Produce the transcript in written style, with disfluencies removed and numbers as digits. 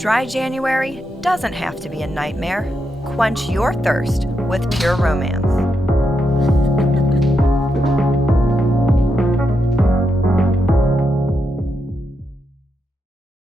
Dry January doesn't have to be a nightmare. Quench your thirst with pure romance.